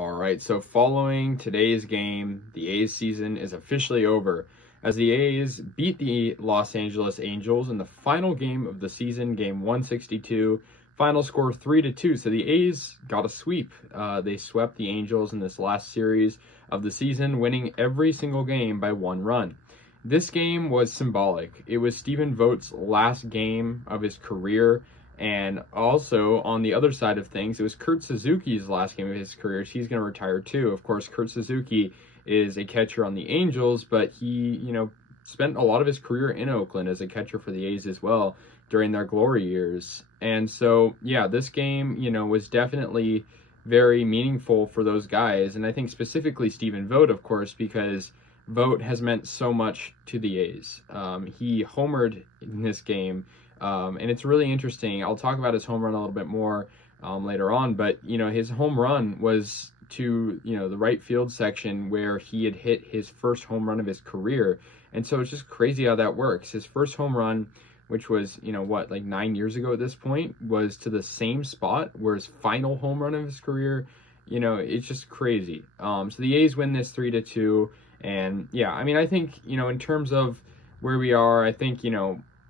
All right, so following today's game, the A's season is officially over as the A's beat the Los Angeles Angels in the final game of the season, game 162. Final score 3-2. So the A's got a sweep. They swept the Angels in this last series of the season, winning every single game by 1 run. This game was symbolic. It was Stephen Vogt's last game of his career. And also, on the other side of things, it was Kurt Suzuki's last game of his career. He's going to retire too. Of course, Kurt Suzuki is a catcher on the Angels, but he, spent a lot of his career in Oakland as a catcher for the A's as well during their glory years. And so, yeah, this game, was definitely very meaningful for those guys. And I think specifically Stephen Vogt, of course, because Vogt has meant so much to the A's. He homered in this game. And it's really interesting. I'll talk about his home run a little bit more later on, but his home run was to the right field section where he had hit his first home run of his career. And so it's just crazy how that works. His first home run, which was like 9 years ago at this point, was to the same spot where his final home run of his career. It's just crazy. So the A's win this 3-2, and yeah, I think in terms of where we are, I think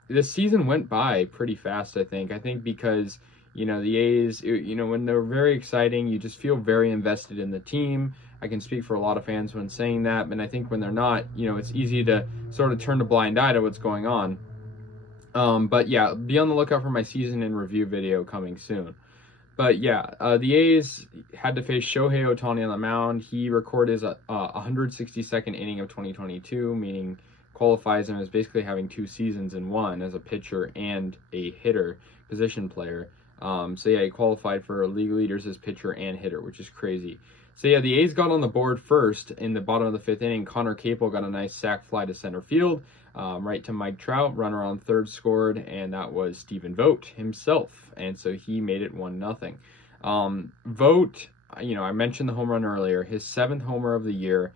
this season went by pretty fast, I think because, the A's, when they're very exciting, you just feel very invested in the team. I can speak for a lot of fans when saying that, and I think when they're not, it's easy to sort of turn a blind eye to what's going on. But yeah, be on the lookout for my season in review video coming soon. But yeah, the A's had to face Shohei Otani on the mound. He recorded his 162nd inning of 2022, meaning qualifies him as basically having 2 seasons in one as a pitcher and a hitter position player. So yeah, he qualified for league leaders as pitcher and hitter, which is crazy. So yeah, the A's got on the board first in the bottom of the 5th inning. Connor Capel got a nice sac fly to center field, right to Mike Trout. Runner on third scored, and that was Stephen Vogt himself. And so he made it 1-0. Vogt, I mentioned the home run earlier, his 7th homer of the year.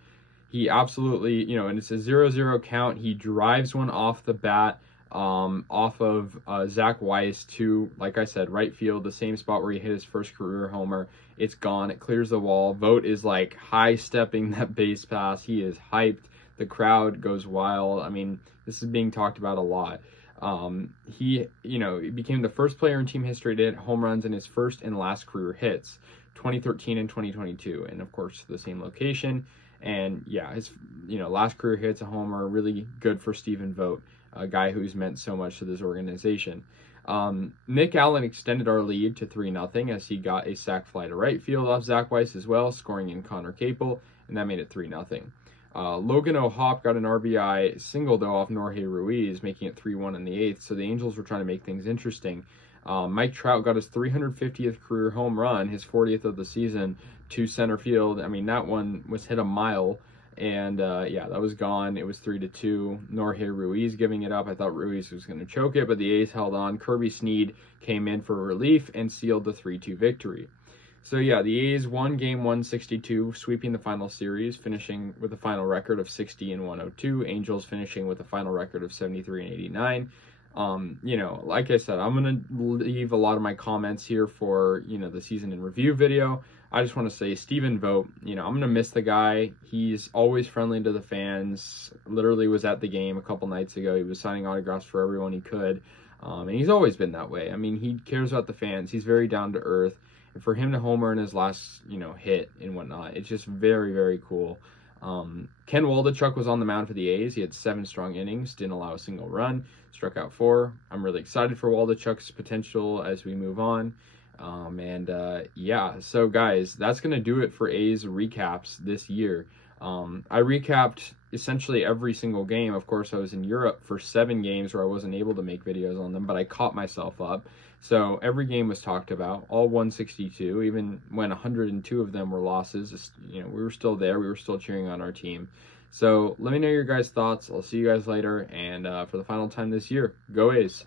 He absolutely, and it's a 0-0 count. He drives one off the bat, off of Zach Weiss to, like I said, right field, the same spot where he hit his first career homer. It's gone. It clears the wall. Vogt is like high-stepping that base pass. He is hyped. The crowd goes wild. This is being talked about a lot. He became the first player in team history to hit home runs in his first and last career hits, 2013 and 2022, and of course the same location. And yeah, his last career hit's a homer. Really good for Stephen Vogt, a guy who's meant so much to this organization. Nick Allen extended our lead to 3-0 as he got a sac fly to right field off Zach Weiss as well, scoring in Connor Capel, and that made it 3-0. Logan O'Hoppe got an RBI single though off Jorge Ruiz, making it 3-1 in the 8th. So the Angels were trying to make things interesting. Mike Trout got his 350th career home run, his 40th of the season, to center field. That one was hit a mile, and yeah, that was gone. It was 3-2. Jorge Ruiz giving it up. I thought Ruiz was going to choke it, but the A's held on. Kirby Snead came in for relief and sealed the 3-2 victory. So yeah, the A's won game 162, sweeping the final series, finishing with a final record of 60-102. Angels finishing with a final record of 73-89. Like I said, I'm going to leave a lot of my comments here for, the season in review video. I just want to say Stephen Vogt, I'm going to miss the guy. He's always friendly to the fans. Literally was at the game a couple nights ago. He was signing autographs for everyone he could. And he's always been that way. He cares about the fans. He's very down to earth. And for him to homer in his last, hit and whatnot, it's just very, very cool. Ken Waldichuk was on the mound for the A's. He had 7 strong innings, didn't allow a single run, struck out 4. I'm really excited for Waldichuk's potential as we move on. Yeah, so guys, that's going to do it for A's recaps this year. I recapped essentially every single game. Of course, I was in Europe for 7 games where I wasn't able to make videos on them, but I caught myself up. So every game was talked about, all 162, even when 102 of them were losses. We were still there. We were still cheering on our team. So let me know your guys' thoughts. I'll see you guys later. And for the final time this year, go A's.